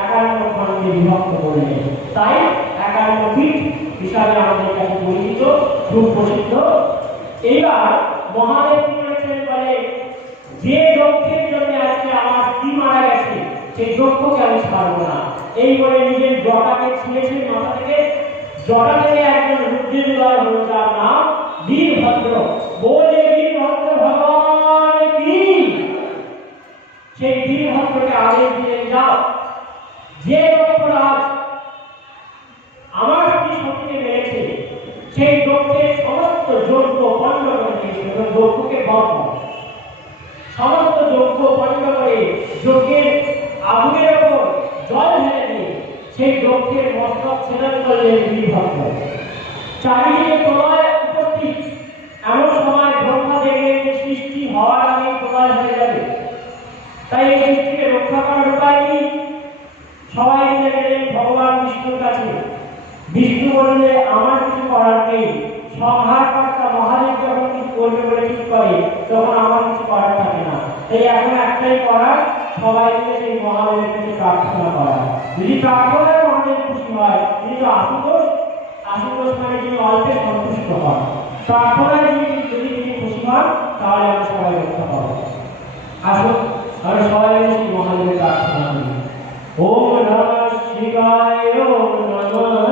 একান্ন খণ্ডে বিভক্ত করলেন তাই একান্ন পীঠ হিসাবে আমাদের কাছে পরিচিত, খুব প্রসিদ্ধ। এইবার মহাদেব কি করেছেন বলে, যে যজ্ঞের জন্য আজকে আমার স্ত্রী মারা গেছে সেই যজ্ঞকে আমি ছাড়বো না। এই বলে নিজের জটাকে ছিঁড়েছেন মাথা থেকে। জটা থেকে একজন রুদ্রের দল হল, যার নাম বীরভদ্র। বলে, বীরভদ্র ভগবান কি? সেই বীরভদ্রকে আদেশ দিলেন, যাও। যে অপরাধ আমার স্ত্রী মেরেছে, সেই সমস্ত বন্ধ করে যজ্ঞকে বন্ধ সমস্ত যজ্ঞ বন্ধ করে যজ্ঞের আগুনের ওপর জল ঢেলে দিয়ে সেই যজ্ঞের মস্তক ছেদন করলেন বীরভদ্র চারিদিকে প্রলয় বললে আমার কিছু করার নেই। সংহার কর্তা মহাদেব যখন কিছু করবে বলে ঠিক করে, তখন আমার কিছু করার থাকে না। তাই এখন একটাই করার সবাই মিলে সেই মহাদেবের কাছে প্রার্থনা করা। যদি প্রার্থনায় মহাদেব খুশি হয়, তিনি তো আশুতোষ। আশুতোষ মানে যিনি অল্পে সন্তুষ্ট হন। প্রার্থনায় যদি তিনি খুশি হন, তাহলে আমরা সবাই রক্ষা পাবো। আসুন, আমরা সবাই মিলে সেই মহাদেবের প্রার্থনা করি। ওম নমঃ শিবায় ওম নমঃ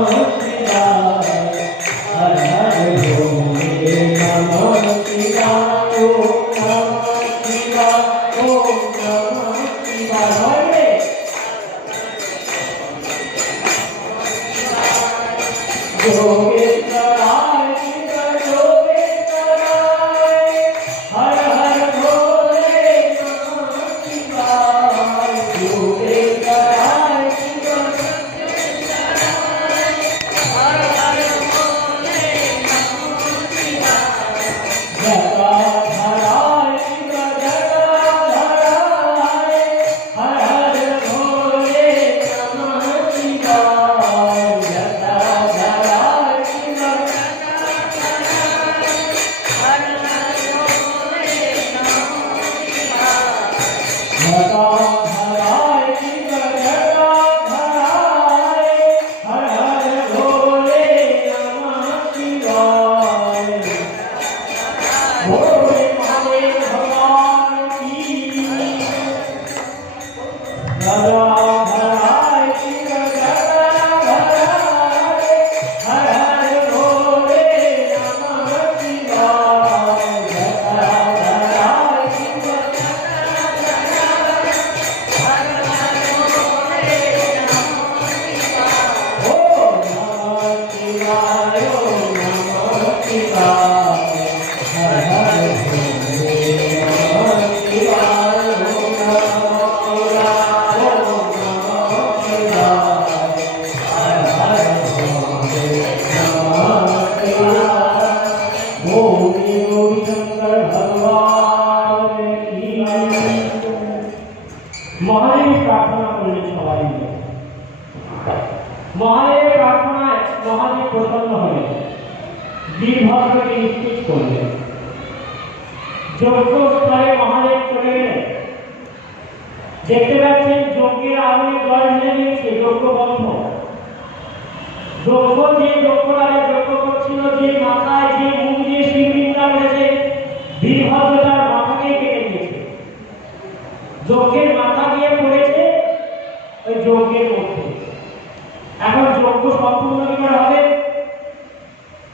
এখন যজ্ঞ সম্পূর্ণ কি করে হবে?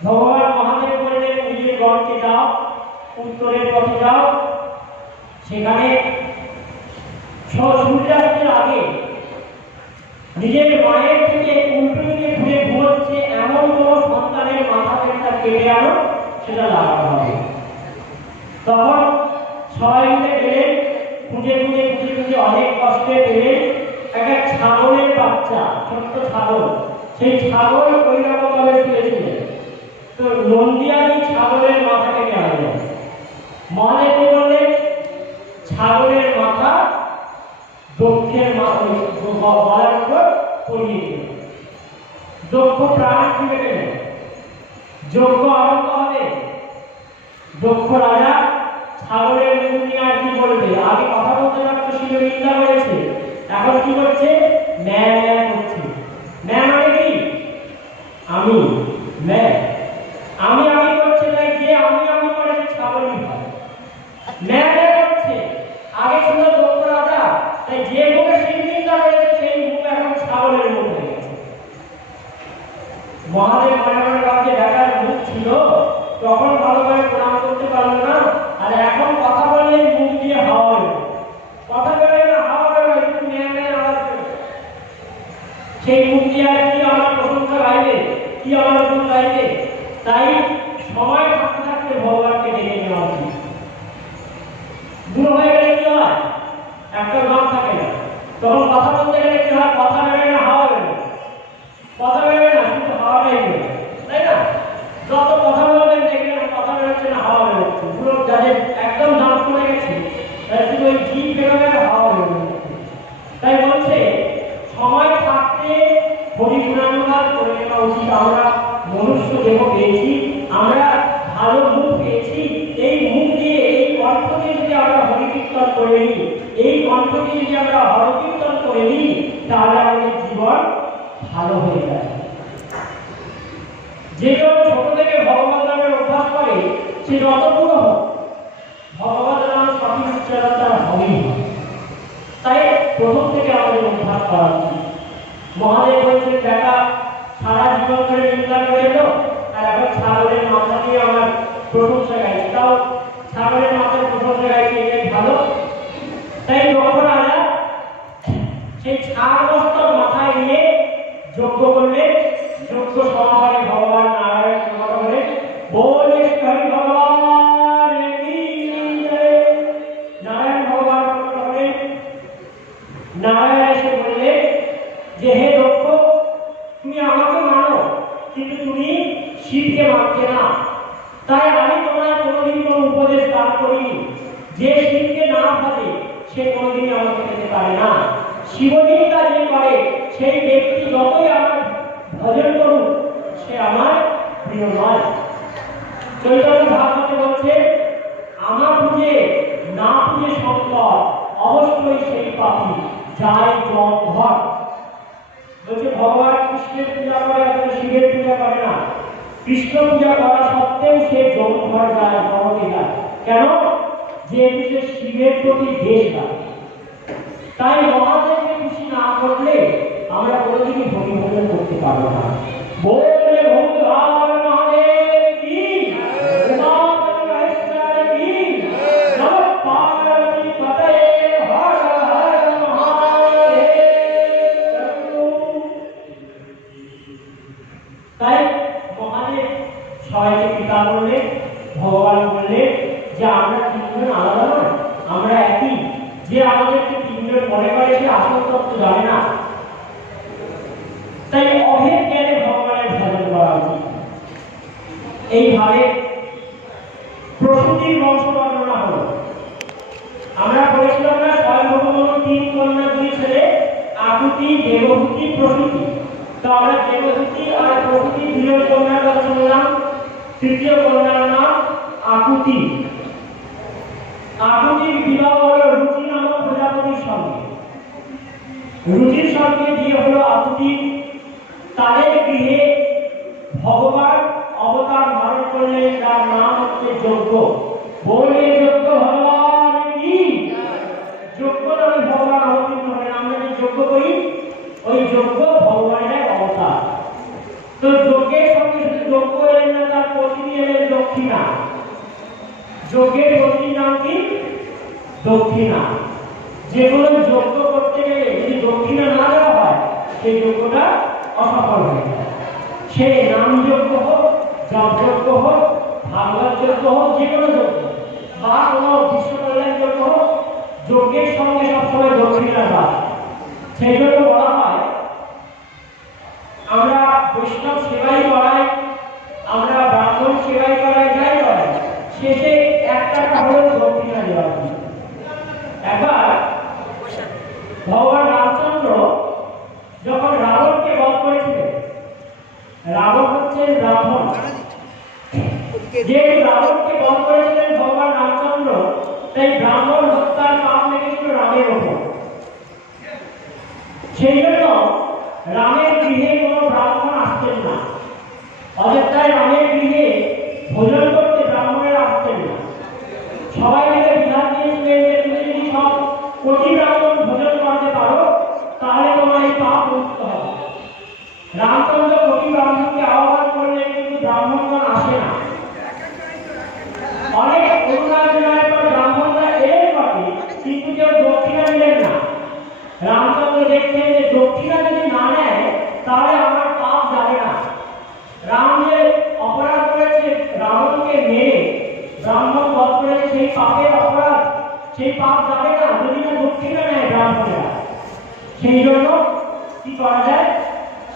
ভগবান মহাদেব বললেন, নিজের গড়কে যাও উত্তরের পথে যাও। সেখানে সূর্যাস্তের আগে নিজের মায়ের থেকে উল্টো দিকে ঘুরে ঘুরছে এমন কোন সন্তানের মাথা একটা কেটে আনো, সেটা লাগানো হবে। তখন সবাই মিলে গেলেন খুঁজে খুঁজে খুঁজে খুঁজে অনেক কষ্টে পেলেন একটা ছাগলের বাচ্চা ছাগল। সেই ছাগল ওই রকম ভাবে শুয়েছিলেন তো নন্দিয়ানি ছাগলের মাথা কেটে আনলেন কি বললেন ছাগলের মাথা দক্ষের মাথা গলার উপর পরিয়ে দক্ষ প্রাণ ফিরে গেলেন যোগ্য আরম্ভ হবে দক্ষ রাজা সারা জীবন ধরে নিন্দা করে এলো আর এখন ছাগলের মাথা দিয়ে আমার প্রশংসা গাইছে। তাও ছাগলের মাথার প্রশংসা গাইছে এটাই ভালো। তাই যখন রাজা, সেই ছাড় মাথায় নিয়ে যজ্ঞ করলে যজ্ঞ সমাহারে ভগবান নারায়ণ বলে তাই আমি তোমার কোনোদিন কোনো উপদেশ দান করিনি। যে শিবকে না ভাবে, সে কোনোদিনই আমাকে পেতে পারে না। শিবনিন্দা যে করে, সেই ব্যক্তি যতই আমার ভজন করুক, সে আমার প্রিয় নয়। চৈতন্য ভাগবতে বলছে আমার পুজে না পুজে শঙ্কর অবশ্যই সেই পাপি যায় জম ঘর বলছে ভগবান কৃষ্ণের পূজা করে অথবা শিবের পূজা করে না কৃষ্ণ পূজা করা সত্ত্বেও সে জম ঘর যায় নরকে যায় কেন যেহেতু সে শিবের প্রতি মনে আসল তত্ত্ব জানে না। তাই অভেদ জ্ঞানে ভগবানের ভজন করা উচিত। এইভাবে প্রসূতির বংশ বর্ণনা হলো। আমরা বলেছিলাম না স্বয়ংভূমনু তিন কন্যা দুই ছেলে, আকুতি, দেবভূতি, প্রসূতি। তো আমরা দেবভূতি আর প্রসূতি দুই কন্যার কথা শুনলাম, তৃতীয় কন্যার নাম আকুতি। আকুতির বিবাহ হলো রুচি নামক প্রজাপতির সঙ্গে। রুচির সঙ্গে বিয়ে হলো আকুতির তাদের গৃহে ভগবান অবতার ধারণ করলেন, যার নাম হচ্ছে যজ্ঞ। বলে যজ্ঞ ভগবান কি? যজ্ঞ নামে ভগবান অবতীর্ণ হলেন। আমরা যে যজ্ঞ করি, ওই যজ্ঞ ভগবানের অবতার। তো যজ্ঞের সঙ্গে শুধু যজ্ঞ এলেন না, তার পত্নী এলেন দক্ষিণা। যজ্ঞের পত্নীর নাম কি? দক্ষিণা। যে কোনো যজ্ঞ করতে গেলে যদি দক্ষিণা না দেওয়া হয় সেই যজ্ঞটা অসফল হয়ে যায় সে নাম যজ্ঞ হোক জপ যোগ্য হোক ভাগবত যোগ্য হোক, যে কোনো যোগ্য বা কোনো বিশ্বকল্যাণ যোগ্য হোক যোগ্যের সঙ্গে সবসময় দক্ষিণা হয় সেই জন্য বলা হয়, আমরা বৈষ্ণব সেবাই করাই আমরা ব্রাহ্মণ সেবাই করাই যাই করাই শেষে এক টাকা হলেও দক্ষিণা দেওয়া উচিত একবার ভগবান রামচন্দ্র যখন রাবণকে বধ করেছিলেন রাবণ হচ্ছেন ব্রাহ্মণ যে ব্রাহ্মণকে বধ করেছিলেন ভগবান রামচন্দ্র তাই ব্রাহ্মণ হত্যার পাপ লেগেছিল রামের ওপর। সেই জন্য রামের গৃহে কোনো ব্রাহ্মণ আসতেন না। অযোধ্যায় রামের গৃহে ভোজন করতে ব্রাহ্মণেরা আসতেন না সবাই মিলে বিধান দিয়েছিলেন যে তুমি যদি সব কোটি ব্রাহ্মণ ভোজন করতে পারো তাহলে তোমার এই পাপ মুক্ত হবে রামচন্দ্র কোটি ব্রাহ্মণকে আহ্বান করলেন কিন্তু ব্রাহ্মণগণ আসে না অনেক অনুরাধনার পর ব্রাহ্মণরা এলেন বটে কিন্তু কেউ দক্ষিণা নিলেন না রামচন্দ্র দেখছেন যে দক্ষিণা যদি না নেয় তাহলে আমার পাপ যাবে না রাম যে অপরাধ করেছে রাবণকে মেরে ব্রাহ্মণ বধ করেছে সেই পাপের অপরাধ সেই পাপ যাবে না যদি না দক্ষিণা নেয় ব্রাহ্মণেরা সেই জন্য কি করা যায়?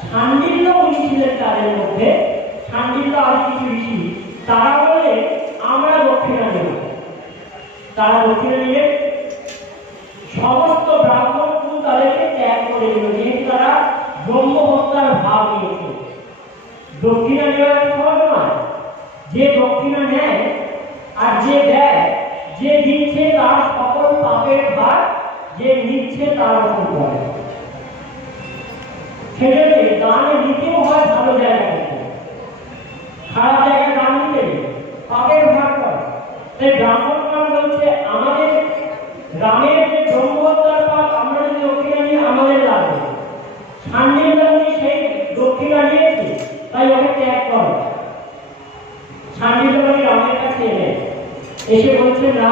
সান্ডিল্য ছিলেন তাদের মধ্যে সান্ডিল্য আর কিছু ঋষি, তারা বলে, আমরা দক্ষিণা নেব তারা দক্ষিণা নিয়ে সমস্ত ব্রাহ্মণ কিন্তু তাদেরকে ত্যাগ করে দিল। যেহেতু তারা ব্রহ্ম হত্যার ভাব নিয়েছে। দক্ষিণা নেওয়া সহজ নয়। যে দক্ষিণা নেয় আর যে দেয়, যে দিচ্ছে তার সকল পাপের ভার যে নিচ্ছে তার উপর পড়ে সেজন্য দানে নিতেও হয় ভালো জায়গা থেকে খারাপ জায়গায় দান নিতে পাপের ভাগ করে। তাই ব্রাহ্মণগণ বলছে, আমাদের রামের যে ব্রহ্মহত্যার পাপ, আমরা যদি দক্ষিণা আমাদের লাগবে সান্ডিল উনি সেই দক্ষিণা নিয়েছে, তাই ওকে ত্যাগ করে। সান্ডিল উনি রামের কাছে এলেন এসে বলছে, না,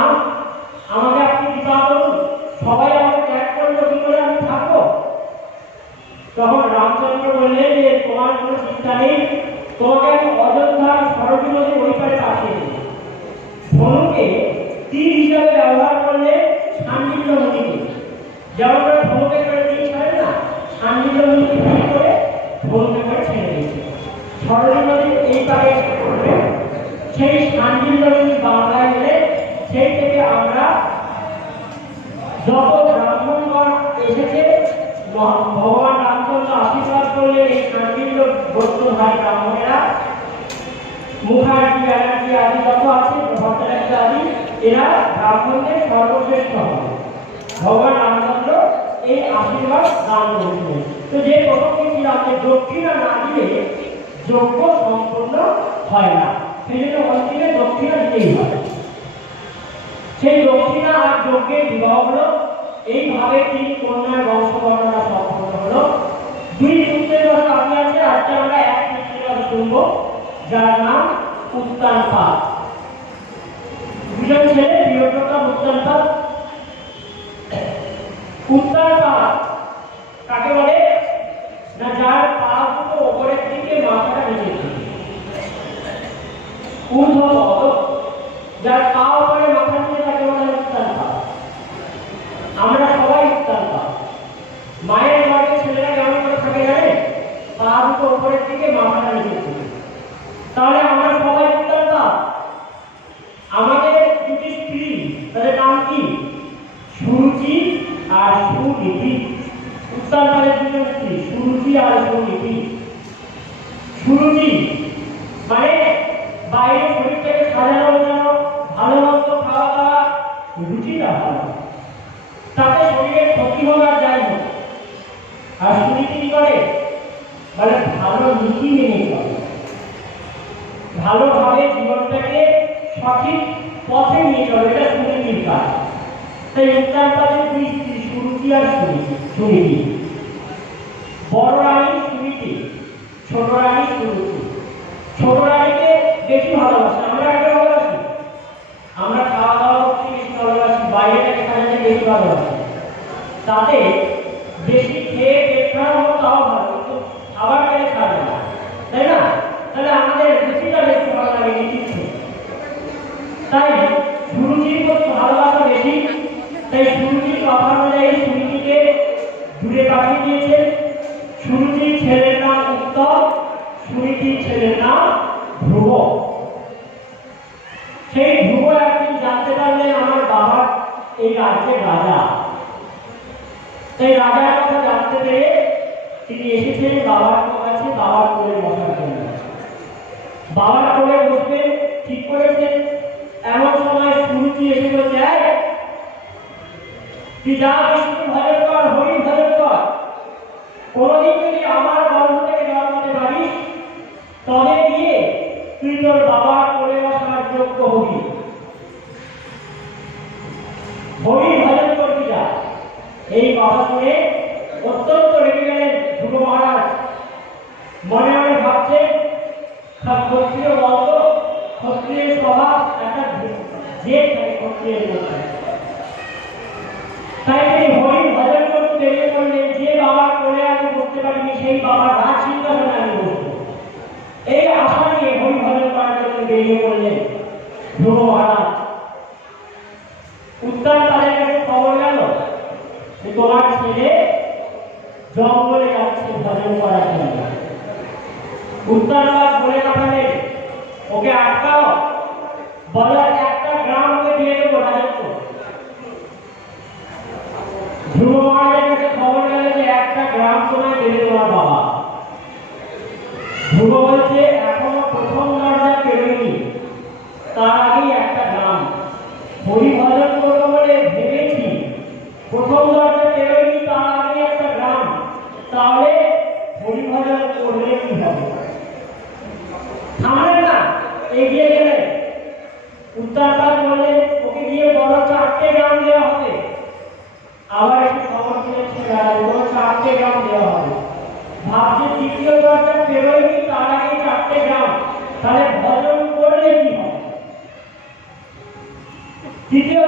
আমাকে আপনি কৃপা করুন সবাই আমাকে ত্যাগ করল, কি করে আমি থাকব? তখন রামচন্দ্র বললেন যে, তোমার কোনো চিন্তা নেই, তোমাকে আমি অযোধ্যার সরজী নদীর ওই পারে পাঠিয়ে দিই ধনুকে তীর হিসাবে ব্যবহার করলে সান্ডিল্য নদীকে যেমন করে ধনুকে করে তীর ছাড়ে না সান্ডিল্য নদীকে তীর করে ধনুকে করে ছেড়ে দিয়েছে। সরজী নদীর এই পারে সেই সান্ডিল্য নদী বাংলায় গেলে সেই থেকে আমরা যত ব্রাহ্মণগণ এসেছে ভগবান রামচন্দ্র আশীর্বাদ করলেন এই শান্তির গোত্র ভাই ব্রাহ্মণেরা। মুখার্জি, ব্যানার্জি আদি যত আছে ভট্টাচার্য আদি, এরা ব্রাহ্মণদের সর্বশ্রেষ্ঠ হবে। ভগবান রামচন্দ্র এই আশীর্বাদ দান করেছিলেন। তো যে প্রথম ছিল আপনি দক্ষিণা না দিলে যজ্ঞ সম্পূর্ণ হয় না। সেই জন্য অন্তিমে দক্ষিণা দিতেই হয়। সেই দক্ষিণা আর যজ্ঞের বিবাহ হলো। এইভাবে তিন কন্যার বংশ বর্ণনা সম্পন্ন হলো। দুই পুত্রের কথা আপনি আছে আজকে আমরা এক পুত্রের কথা শুনব, যার নাম উত্তান পাল। দুজন ছেলে প্রিয়ব্রতা উত্তান পাল। উত্তান পাল কাকে বলে? না, যার পা দুটো ওপরের দিকে মাথাটা নিচের দিকে যার পা উপরে মাথা নিচে তাকে বলা হয় উত্তান পাল আমরা সবাই পাল মায়ের ঘরে ছেলেরা কেমন করে থাকে জানে পা দুটো উপরের দিকে মাথাটা নিচের দিকে তাহলে আমরা সবাই পাল আমাদের দুটি স্ত্রী, তাদের নাম কি? সুরুচি আর সুনীতি। উত্তান পালের দুজন স্ত্রী, সুরুচি আর সুনীতি। সুরুচি মানে বাইরে শরীরটাকে সাজানো গোছানো ভালো মন্দ খাওয়া দাওয়া রুচিটা ভালো তাতে শরীরের ক্ষতি আর যাই হোক আর সুনীতি কি করে? মানে ভালো নীতি মেনে চলে। ভালোভাবে জীবনটাকে সঠিক পথে নিয়ে চলে, এটা সুনীতির কাজ। তাই পালের দুই স্ত্রী সুরুচি আর সুনীতি সুনীতি। বড় রানী সুনীতি, ছোট রানী সুরুচি। ছোট রানীকে বেশি ভালোবাসে। আমরা একটা ভালোবাসি আমরা খাওয়া দাওয়া করতে বেশি ভালোবাসি বাইরেটাকে তাতে বেশি খেয়ে পেট খারাপ হতো তাও ভালো, কিন্তু খাবার খেলে খারাপ না। তাই না? তাহলে আমাদের রুচিটা বেশি ভালো লাগে নীতির তাই সুরুচির প্রতি ভালোবাসা বেশি, তাই সুরুচির কথা রাজার কথা জানতে পেরে তিনি এসেছেন বাবার কাছে, বাবার কোলে বসার জন্য। বাবার কোলে বসবে, ঠিক করেছেন। এমন সময় সুরুচি এসে তো চায় বিষ্ণু ভজন হরি ভজন কর। কোনোদিন যদি আমার গর্ভ থেকে জন্মাতে পারিস, তবে গিয়ে তুই তোর বাবার কোলে বসার যোগ্য হবি। হরি ভজন এই কথা শুনে অত্যন্ত রেগে গেলেন ধ্রুব মহারাজ। মনে মনে ভাবছে ক্ষত্রিয় বলতো, ক্ষত্রিয় স্বভাব একটা যে থাকে ক্ষত্রিয়ের তাই তিনি হরি ভজন করতে যে বাবার কোলে আমি বসতে পারিনি, সেই বাবার রাজ সিংহাসনে আমি বসবো। এই আশা নিয়ে হরি ভজন করার জন্য বেরিয়ে পড়লেন ধ্রুব মহারাজ। উত্তর তাদের কাছে খবর গেল যে তোমার ছেলে জঙ্গলে যাচ্ছে ভজন করার জন্য উত্তরবাদ বলে পাঠালেন ওকে আটকাও। বলো একটা গ্রাম ওকে দিয়ে দেবো রাজত্ব ধ্রুব কাছে খবর গেল যে একটা গ্রাম তোমায় দেবে তোমার বাবা। ধ্রুব বলছে এখনও প্রথম দরজা পেরোয়নি তার আগেই একটা গ্রাম হরি ভজন করব বলে ভেবেছি প্রথম দরজা পেরোয়নি তার আগে একটা গ্রাম তাহলে হরি ভজন করলে কি হবে থামলেন না এগিয়ে গেলেন উত্তরপাত বললেন ওকে গিয়ে বড় চারটে গ্রাম দেওয়া হবে আবার একটু খবর দিয়েছে বড় চারটে গ্রাম দেওয়া হবে ভাবছে দ্বিতীয় দরজা পেরোয়নি তার আগে চারটে গ্রাম তাহলে ভজন করলে কি হবে তৃতীয়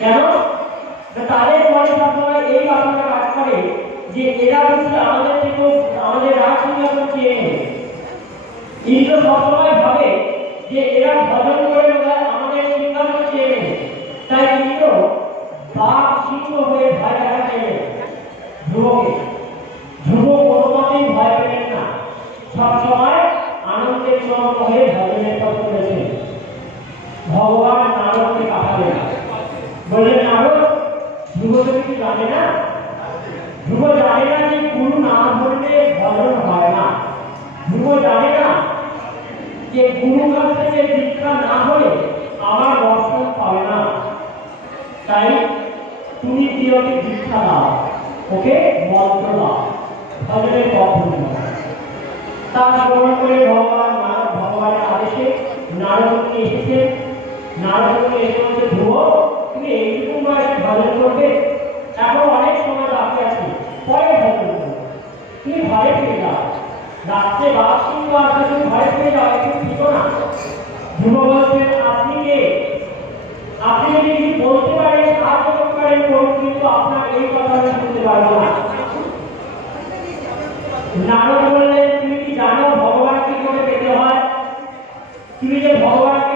কেন? তাদের কাজ করে যে এরা আমাদের থেকেও আমাদের রাজ সিংহাসন চেয়ে ইন্দ্র ভাবে যে এরা ভজন করে বোধহয় আমাদের সিংহাসন চেয়ে নেবে তাই ইন্দ্র বাঘ সিংহ হয়ে ভয় দেখাতে এলেন ধ্রুবকে ধ্রুব কোনো মতেই ভয় পেলেন না সবসময় হয়ে ভজনের পথ করেছেন ভগবান নারদকে পাঠালেন বললেন নারদ, ধ্রুব তুমি কি জানে না? ধ্রুব জানে না যে গুরু না ধরলে ভজন হয় না। ধ্রুব জানে না যে গুরু কাছ থেকে দীক্ষা না হলে আমার দর্শন পাবে না। তাই তুমি প্রিয়কে দীক্ষা দাও, ওকে মন্ত্র দাও। ভজনের পথ দাও তা শ্রবণ করে ভগবান ভগবানের আদেশে নারদকে এসেছে। নারদকে এসে বলছে, ধ্রুব, তুমি এইটুকু বয়সে ভজন করবে। এখন অনেক সময় বাকি আছে। পরে ভজন তুমি ঘরে ফিরে যাও। রাত্রে বাস সিংহ আসলে তুমি ঘরে ফিরে যাও, একটু ঠিক না। ধ্রুব বলছেন আপনি কে? আপনি যদি কিছু বলতে পারেন, সাহায্য করতে পারেন কিন্তু আপনার এই কথা আমি শুনতে পারব না। নারদ বললেন তুমি কি জানো ভগবানকে কি করে পেতে হয় তুমি যে ভগবানকে পাওয়ার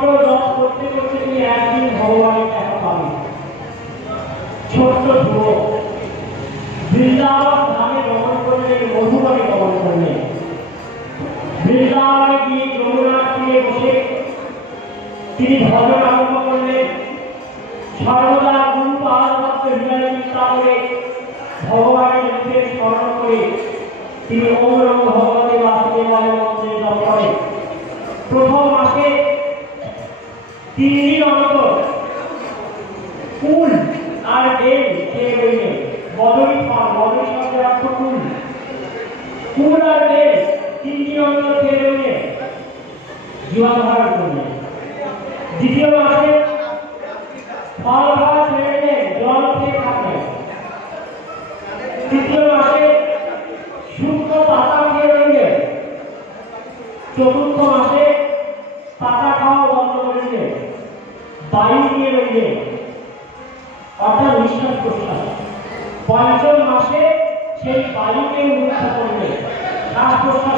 তুমি একদিন ভগবানের দেখা করলেন মধুবনে গমন তিনি চিন্তা করে, ভগবানের স্মরণ করে, তিনি ওম নমঃ ভগবতে বাসুদেবায় প্রথম মাসে তিন অন্তর কুল আর বেল খেয়ে রইলেন বদরি ফল বদরি শব্দের অর্থ কুল। কুল আর বেল তিনটি দিন অন্তর খেয়ে জীবন ধারণ করবে। দ্বিতীয় মাসে ফল ফল ছেড়ে দিলেন জল খেয়ে থাকলেন তৃতীয় মাসে শুকনো পাতা খেয়ে রইলেন চতুর্থ মাসে পাতা খাওয়া বন্ধ করে দিলেন বায়ু নিয়ে রইলেন অর্থাৎ নিঃশ্বাস প্রশ্বাস পঞ্চম মাসে সেই বায়ুকে উদ্ধার করলেন শ্বাস প্রশ্বাস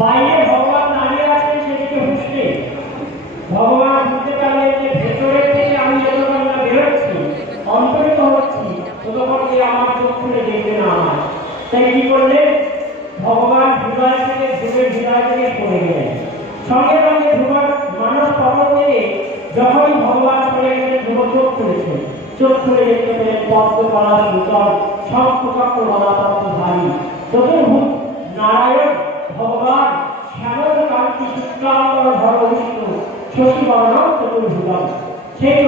বাইরে ভগবান দাঁড়িয়ে আছেন সেদিকে হুসলে ভগবান বুঝতে পারলেন যে ভেতরের থেকে আমি যতক্ষণ না বেরোচ্ছি, অন্তরিত হচ্ছি, ততক্ষণ যে আমার চোখ খুলে দেখবে না আমার। তাই কি করলেন? ভগবান হৃদয় থেকে ধ্রুবের হৃদয় থেকে পড়ে গেলেন। সঙ্গে সঙ্গে ধ্রুবার মানস পর্বত থেকে যখনই ভগবান চলে গেলেন ধ্রুব চোখ খুলেছে চোখ খুলে দেখতে পেলেন পদ্ম করা সুতর শঙ্খ চক্র বলা পদ্মধারী চতুর্ভুজ নারায়ণ কান্তি শুক্লাম্বর ধর শশী বর্ণ চতুর্ভুজম সেই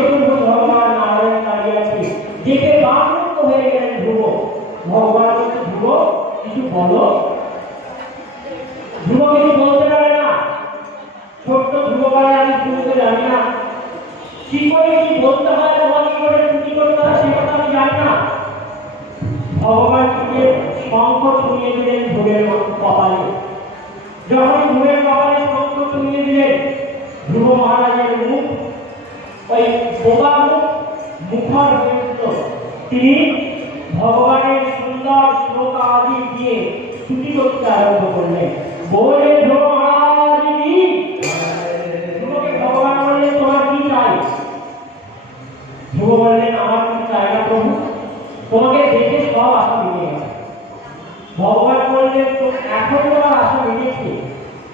ভগবান বললেন, তো এখন তোমার আশা মিটেছে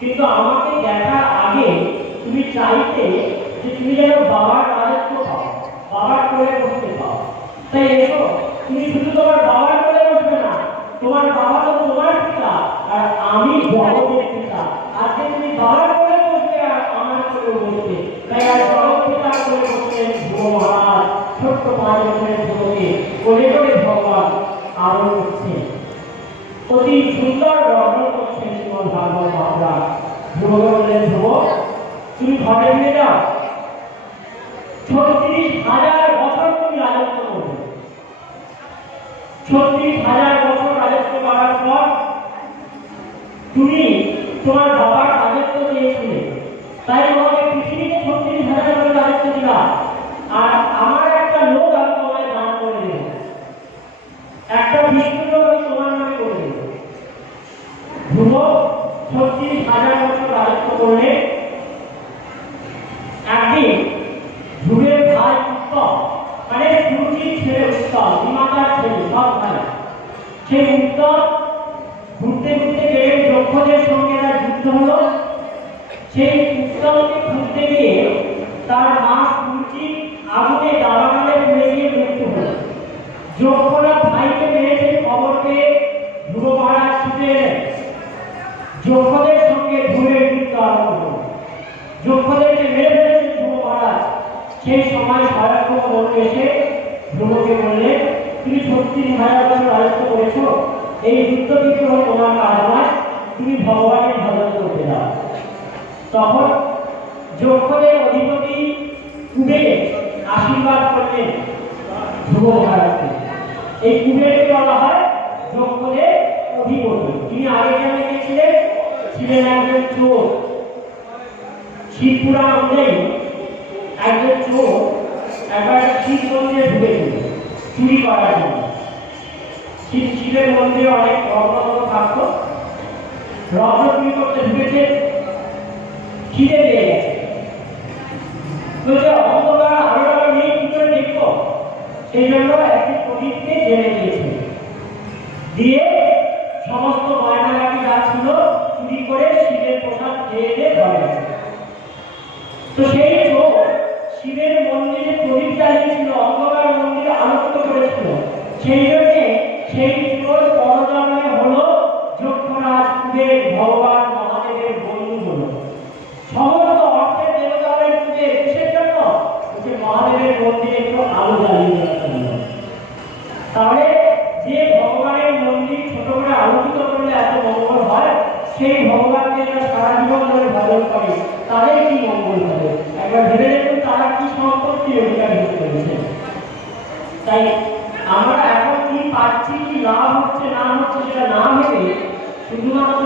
কিন্তু আমাকে দেখার আগে তুমি চাইতে যে তুমি যেন বাবার রাজত্ব পাও, বাবার কোলে বসতে পাও। তাই এসো, তুমি শুধু তোমার বাবার কোলে বসবে না, তোমার বাবা তো তোমার পিতা, আর আমি জগতের পিতা। আজকে তুমি বাবার কোলে বসবে আর আমার কোলে বসবে। তাই আর জগৎ পিতার কোলে বসলেন ধ্রুব ছোট্ট পাঁচ বছরের ধ্রুবকে কোলে করে ভগবান আরও করছেন অতি সুন্দর বর্ণন করছেন শ্রীমদ ভাগবত বললেন ধ্রুব তুমি ঘরে নিয়ে যাও ছত্রিশ হাজার বছর তুমি রাজত্ব করবে। ছত্রিশ হাজার বছর রাজত্ব করার পর তুমি তোমার বাবার রাজত্ব দিয়েছিলে তাই তোমাকে পৃথিবীতে ছত্রিশ হাজার বছর রাজত্ব দিলাম আর আমার একটা লোক আমি তোমায় দান করে দেব একটা বিষ্ণু লোক আমি তোমার নামে করে দেব ধ্রুব ছত্রিশ হাজার বছর রাজত্ব করলে একদিন ধ্রুবের ভাই উত্তম মানে সুরজির ছেলে উত্তম বিমাতার ছেলে সব ভাই সেই উত্তম ঘুরতে ঘুরতে গেলেন যক্ষদের সঙ্গে তার যুদ্ধ হলো সেই উত্তমকে ঘুরতে গিয়ে তার মা সুরজি আগুনে দাবানলে পুড়ে গিয়ে মৃত্যু হলো যক্ষরা ভাইকে মেরেছে খবর পেয়ে ধ্রুব মহারাজ ছুটে এলেন যক্ষদের সঙ্গে ধ্রুবের যুদ্ধ আরম্ভ হলো যক্ষদেরকে মেরে ফেলেছেন ধ্রুব মহারাজ সেই তুমি সত্যি রাজত্ব করেছ। এই যুদ্ধ বিগ্রহ তোমার কাজ করতে দাও। তখন যক্ষদের অধিপতি কুবের আশীর্বাদ করলেন ধ্রুব মহারাজকে এই কুবেরকে বলা হয় যক্ষদের অধিপতি। তিনি আগে যেমন গিয়েছিলেন? ছিলেন একজন চোর। শিবপুরা অনুযায়ী একজন চোর একবার শিব মন্দিরে ঢুকেছিল চুরি করার জন্য। শিব শিবের মন্দিরে অনেক রত্ন থাকতো। রত্ন চুরি করতে ঢুকেছে। খিদে পেয়ে গেছে। দেখব? সেই জন্য একটি প্রদীপকে জেনে দিয়েছে। দিয়ে সমস্ত গয়নাগাটি যা ছিল চুরি করে শিবের প্রসাদ খেয়ে গেছে তো অন্ধকার মন্দিরে আলোকিত করেছিল। সেই জন্যে সেই পরজন্মে হলো ভগবান মহাদেবের বন্ধু সমস্ত দেবতাদের পুজো কিসের জন্য যে মহাদেবের মন্দিরে একটু আলো জ্বালিয়ে দেওয়ার জন্য তাহলে যে ভগবানের মন্দির ছোট করে আলোকিত করলে এত মঙ্গল হয়, সেই ভগবানকে যারা সারা জীবন ধরে ভজন করে। তাদের কি মঙ্গল হবে? তাই আমরা এখন কি পাচ্ছি কি লাভ হচ্ছে না হচ্ছে সেটা না ভেবে শুধুমাত্র